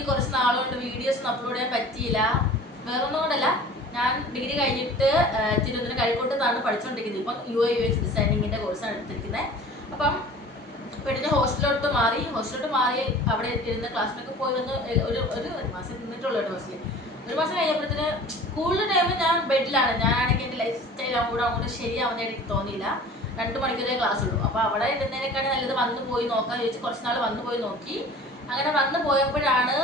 എനിക്ക് കുറച്ച് നാളുകൊണ്ട് videos upload ചെയ്യാൻ പറ്റിയില്ല. വേറൊന്നും കൊണ്ടല്ല, ഞാൻ ഡിഗ്രി കഴിഞ്ഞിട്ട് തിരുവനന്തപുരം കഴിക്കോട്ടത്താണ് പഠിച്ചുകൊണ്ടിരിക്കുന്നത്. ഇപ്പം UX ഡിസൈനിങ്ങിൻ്റെ കോഴ്സാണ് എടുത്തിരിക്കുന്നത്. അപ്പം പെട്ടെന്ന് ഹോസ്റ്റലിലോട്ട് മാറി അവിടെ ഇരുന്ന് ക്ലാസ്സിനൊക്കെ പോയി വന്ന് ഒരു മാസം നിന്നിട്ടുള്ളൂ കേട്ടോ ഹോസ്റ്റലിൽ. ഒരു മാസം കഴിഞ്ഞപ്പോഴത്തേന് കൂടുതൽ ടൈം ഞാൻ ബെഡിലാണ്. ഞാനാണെങ്കിൽ എൻ്റെ ലൈഫ് സ്റ്റൈൽ അങ്ങോട്ട് ശരിയാവുന്ന എനിക്ക് തോന്നിയില്ല. 2 മണിക്കൂറേ ക്ലാസ് ഉള്ളൂ. അപ്പോൾ അവിടെ ഇരുന്നതിനേക്കാണ് നല്ലത് വന്ന് പോയി നോക്കാമെന്ന് ചോദിച്ച് കുറച്ച് നാൾ വന്ന് പോയി നോക്കി. അങ്ങനെ വന്ന് പോയപ്പോഴാണ്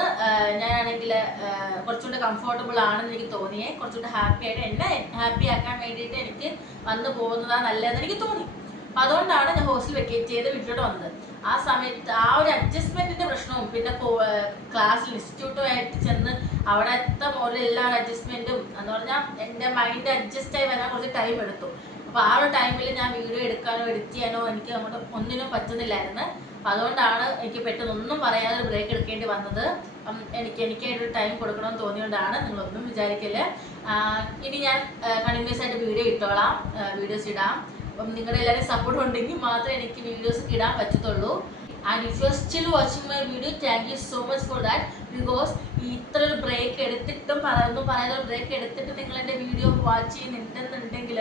ഞാനാണെങ്കിൽ കുറച്ചുകൂടെ കംഫർട്ടബിൾ ആണെന്ന് എനിക്ക് തോന്നിയേ. കുറച്ചുകൂടെ ഹാപ്പി ആയിട്ട് എന്നെ ഹാപ്പി ആക്കാൻ വേണ്ടിയിട്ട് എനിക്ക് വന്ന് പോകുന്നതാണ് നല്ലതെന്ന് എനിക്ക് തോന്നി. അപ്പം അതുകൊണ്ടാണ് ഞാൻ ഹോസ്റ്റൽ വെക്കേറ്റ് ചെയ്ത് വീട്ടിലോട്ട് വന്നത്. ആ സമയത്ത് ആ ഒരു അഡ്ജസ്റ്റ്മെൻറ്റിൻ്റെ പ്രശ്നവും പിന്നെ ക്ലാസ്സിൽ ഇൻസ്റ്റിറ്റ്യൂട്ടുമായിട്ട് ചെന്ന് അവിടുത്തെ മുകളിൽ എല്ലാ അഡ്ജസ്റ്റ്മെൻറ്റും എന്ന് പറഞ്ഞാൽ എൻ്റെ മൈൻഡ് അഡ്ജസ്റ്റ് ആയി വരാൻ കുറച്ച് ടൈം എടുത്തു. അപ്പോൾ ആ ഒരു ടൈമിൽ ഞാൻ വീഡിയോ എടുക്കാനോ എഡിറ്റ് ചെയ്യാനോ എനിക്ക് അങ്ങോട്ട് ഒന്നിനും പറ്റുന്നില്ലായിരുന്നു. അപ്പം അതുകൊണ്ടാണ് എനിക്ക് പെട്ടെന്ന് ഒന്നും പറയാതെ ഒരു ബ്രേക്ക് എടുക്കേണ്ടി വന്നത്. എനിക്കായിട്ടൊരു ടൈം കൊടുക്കണമെന്ന് തോന്നിയോണ്ടാണ്. നിങ്ങളൊന്നും വിചാരിക്കില്ല. ഇനി ഞാൻ കണ്ടിന്യൂസ് ആയിട്ട് വീഡിയോസ് ഇടാം. അപ്പം നിങ്ങളുടെ എല്ലാവരും സപ്പോർട്ട് ഉണ്ടെങ്കിൽ മാത്രമേ എനിക്ക് വീഡിയോസ് ഇടാൻ പറ്റത്തുള്ളൂ. And if you are still watching my video, thank you so much for that. Because ഇത്ര ഒരു ബ്രേക്ക് എടുത്തിട്ടും പറയാതെ ബ്രേക്ക് എടുത്തിട്ട് നിങ്ങൾ എൻ്റെ വീഡിയോ വാച്ച് ചെയ്യുന്നുണ്ടെന്നുണ്ടെങ്കിൽ,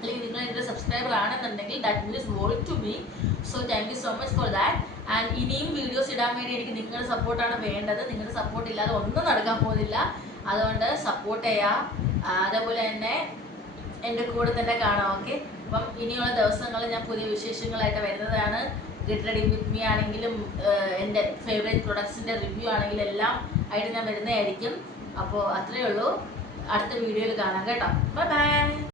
അല്ലെങ്കിൽ നിങ്ങൾ എൻ്റെ സബ്സ്ക്രൈബർ ആണെന്നുണ്ടെങ്കിൽ, that means world to me. So thank you so much for that. And ഇനിയും വീഡിയോസ് ഇടാൻ വേണ്ടി എനിക്ക് നിങ്ങളുടെ സപ്പോർട്ടാണ് വേണ്ടത്. നിങ്ങളുടെ സപ്പോർട്ട് ഇല്ലാതെ ഒന്നും നടക്കാൻ പോകുന്നില്ല. അതുകൊണ്ട് സപ്പോർട്ട് ചെയ്യാം. അതേപോലെ തന്നെ എൻ്റെ കൂടെ തന്നെ കാണാം. ഓക്കെ, അപ്പം ഇനിയുള്ള ദിവസങ്ങളിൽ ഞാൻ പുതിയ വിശേഷങ്ങളായിട്ട് വരുന്നതാണ്. ഗെറ്റ് റെഡി വിത്ത് മീ ആണെങ്കിലും എൻ്റെ ഫേവറേറ്റ് പ്രൊഡക്ട്സിൻ്റെ റിവ്യൂ ആണെങ്കിലും എല്ലാം ആയിട്ട് ഞാൻ വരുന്നതായിരിക്കും. അപ്പോൾ അത്രയേ ഉള്ളൂ. അടുത്ത വീഡിയോയിൽ കാണാം കേട്ടോ. Bye bye.